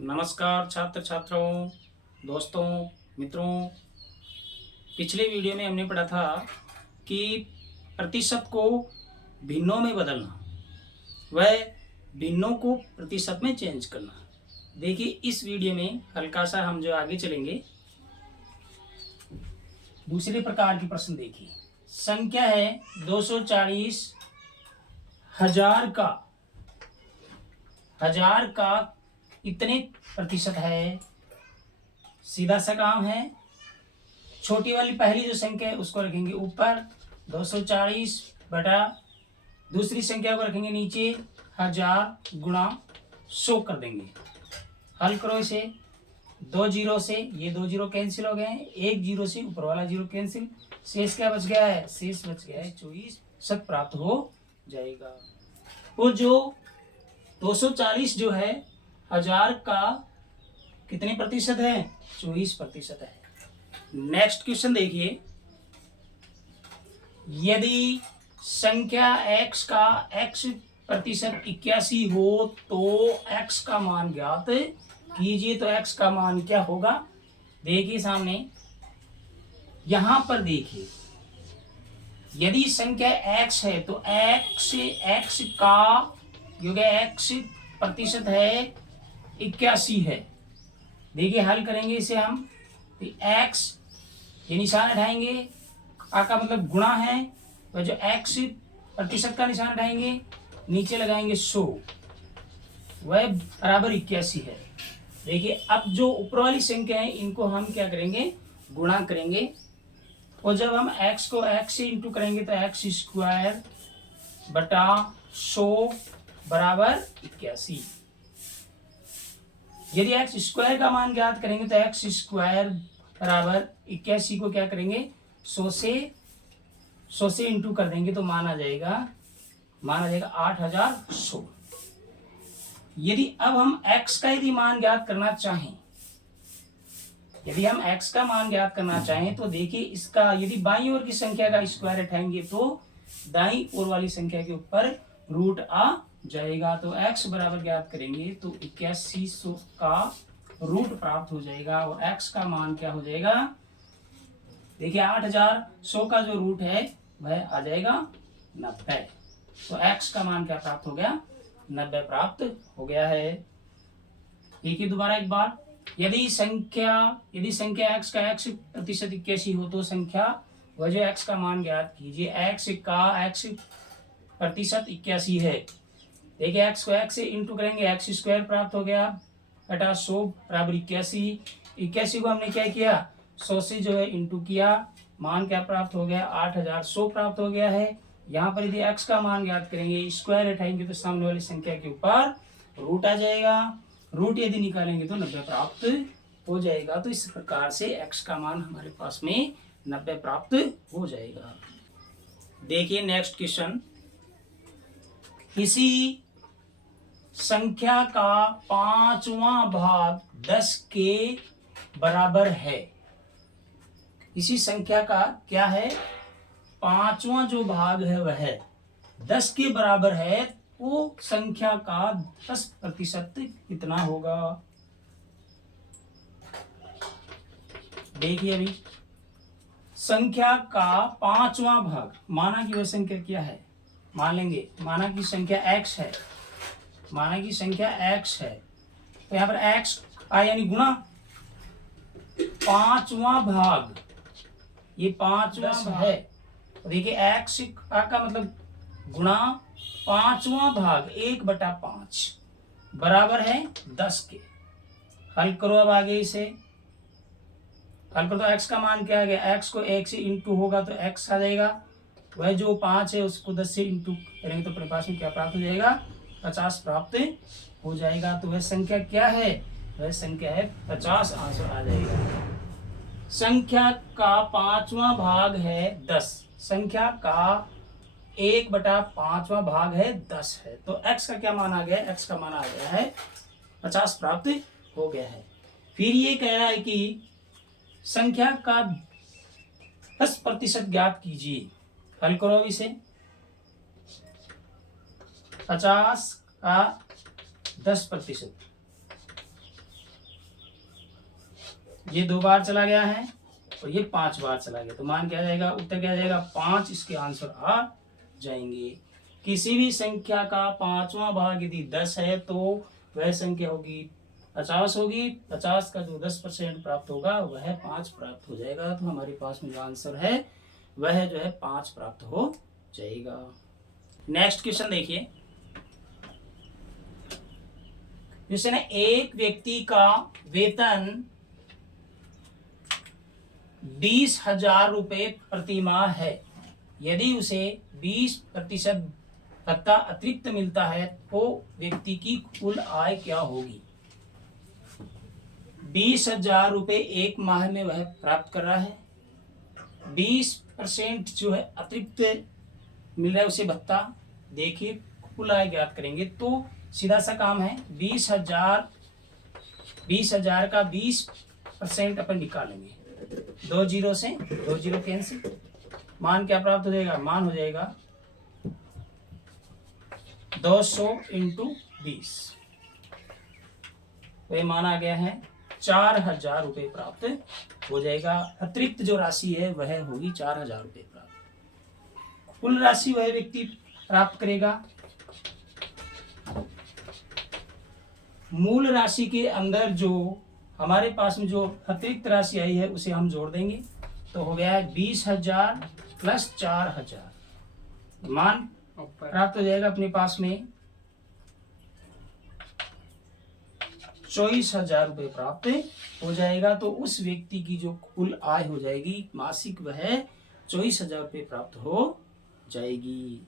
नमस्कार छात्र छात्राओं, दोस्तों, मित्रों। पिछले वीडियो में हमने पढ़ा था कि प्रतिशत को भिन्नों में बदलना, वह भिन्नों को प्रतिशत में चेंज करना। देखिए इस वीडियो में हल्का सा हम जो आगे चलेंगे, दूसरे प्रकार के प्रश्न देखिए। संख्या है 240, हजार का कितने प्रतिशत है। सीधा सा काम है। छोटी वाली पहली जो संख्या है उसको रखेंगे ऊपर 240 बटा दूसरी संख्या को रखेंगे नीचे 1000 गुणा 100 कर देंगे। हल करो इसे। 2 जीरो से ये 2 जीरो कैंसिल हो गए हैं, 1 जीरो से ऊपर वाला जीरो कैंसिल। शेष क्या बच गया है? शेष बच गया है 24 प्राप्त हो जाएगा। वो जो 240 जो है 1000 का कितने प्रतिशत है? 24% है। नेक्स्ट क्वेश्चन देखिए। यदि संख्या x का x% 81 हो तो x का मान ज्ञात कीजिए। तो x का मान क्या होगा? देखिए सामने यहां पर देखिए, यदि संख्या x है तो x का जो x% है 81 है। देखिए हल करेंगे इसे हम। x ये निशान हटाएंगे, का मतलब गुणा है, तो जो x% का निशान हटाएंगे, नीचे लगाएंगे 100, वह बराबर 81 है। देखिए अब जो ऊपर वाली संख्या है इनको हम क्या करेंगे? गुणा करेंगे। और जब हम x को x से इंटू करेंगे तो x² बटा 100 बराबर 81। यदि x² का मान ज्ञात करेंगे तो x² बराबर 81 को क्या करेंगे? 100 से इंटू कर देंगे तो मान आ जाएगा 8100। यदि अब हम x का यदि मान ज्ञात करना चाहें, तो देखिए इसका यदि बाईं ओर की संख्या का स्क्वायर उठाएंगे तो दाईं ओर वाली संख्या के ऊपर रूट आ जाएगा। तो x बराबर ज्ञात करेंगे तो 8100 का रूट प्राप्त हो जाएगा। और x का मान क्या हो जाएगा? देखिए 8100 का जो रूट है वह आ जाएगा 90। तो x का मान क्या प्राप्त हो गया? 90 प्राप्त हो गया है। देखिए दोबारा एक बार। यदि संख्या x का x% 81 हो तो संख्या वह जो x का मान ज्ञात कीजिए। x का x% 81 है। देखिए x को x से इंटू करेंगे, x² प्राप्त हो गया बटा 100 बराबर 81। 81 को हमने क्या किया? 100 से जो है इंटू किया, मान क्या प्राप्त हो गया? 8100 प्राप्त हो गया है। यहाँ पर यदि x का मान ज्ञात करेंगे, स्क्वायर उठाएंगे तो सामने वाली संख्या के ऊपर रूट आ जाएगा। रूट यदि निकालेंगे तो 90 प्राप्त हो जाएगा। तो इस प्रकार से x का मान हमारे पास में 90 प्राप्त हो जाएगा। देखिए नेक्स्ट क्वेश्चन। किसी संख्या का 5वां भाग 10 के बराबर है। किसी संख्या का क्या है? 5वां जो भाग है वह 10 के बराबर है। वो संख्या का 10% कितना होगा? देखिए अभी संख्या का 5वां भाग, माना कि वह संख्या क्या है? मान लेंगे माना कि संख्या x है। तो यहाँ पर x यानी गुणा 5वां भाग, ये 5वां है। देखिए x का मतलब गुणा 5वां भाग 1/5 बराबर है 10 के। हल करो अब आगे इसे। हल करो तो x का मान क्या आ गया? x को 1 से इंटू होगा तो x आ जाएगा। वह जो 5 है उसको 10 से इंटू करेंगे तो अपने पास में क्या प्राप्त हो जाएगा? 50 प्राप्त हो जाएगा। तो वह संख्या क्या है? वह संख्या है 50। आंसर आ जाएगा। संख्या का 5वां भाग है 10। संख्या का 1/5वां भाग है 10 है। तो x का क्या मान आ गया? x का मान आ गया है 50 प्राप्त हो गया है। फिर ये कह रहा है कि संख्या का 10% ज्ञात कीजिए। हल करो इसे। 50 का 10%। ये 2 बार चला गया है और ये 5 बार चला गया, तो मान क्या जाएगा, उत्तर क्या जाएगा 5, इसके आंसर आ जाएंगे। किसी भी संख्या का 5वां भाग यदि 10 है तो वह संख्या होगी 50 होगी, 50 का जो 10% प्राप्त होगा वह 5 प्राप्त हो जाएगा। तो हमारे पास में जो आंसर है वह जो है 5 प्राप्त हो जाएगा। नेक्स्ट क्वेश्चन देखिए, क्वेश्चन है एक व्यक्ति का वेतन 20,000 रुपये प्रति माह है, यदि उसे 20% भत्ता अतिरिक्त मिलता है तो व्यक्ति की कुल आय क्या होगी। 20,000 रुपये एक माह में वह प्राप्त कर रहा है, 20% जो है अतिरिक्त मिल रहा है उसे भत्ता। देखिए कुल आय ज्ञात करेंगे तो सीधा सा काम है, 20,000 का 20% अपन निकालेंगे, 2 जीरो से 2 जीरो कैंसिल, मान क्या प्राप्त हो जाएगा, मान हो जाएगा 200 इंटू 20, तो ये मान आ गया है 4,000 रुपये प्राप्त हो जाएगा। अतिरिक्त जो राशि है वह होगी 4,000 रुपये प्राप्त। कुल राशि वह व्यक्ति प्राप्त करेगा। मूल राशि के अंदर जो हमारे पास में जो अतिरिक्त राशि आई है उसे हम जोड़ देंगे, तो हो गया है 20,000 प्लस 4,000, मान प्राप्त हो जाएगा अपने पास में 24,000 रुपये प्राप्त हो जाएगा। तो उस व्यक्ति की जो कुल आय हो जाएगी मासिक वह 24,000 रुपये प्राप्त हो जाएगी।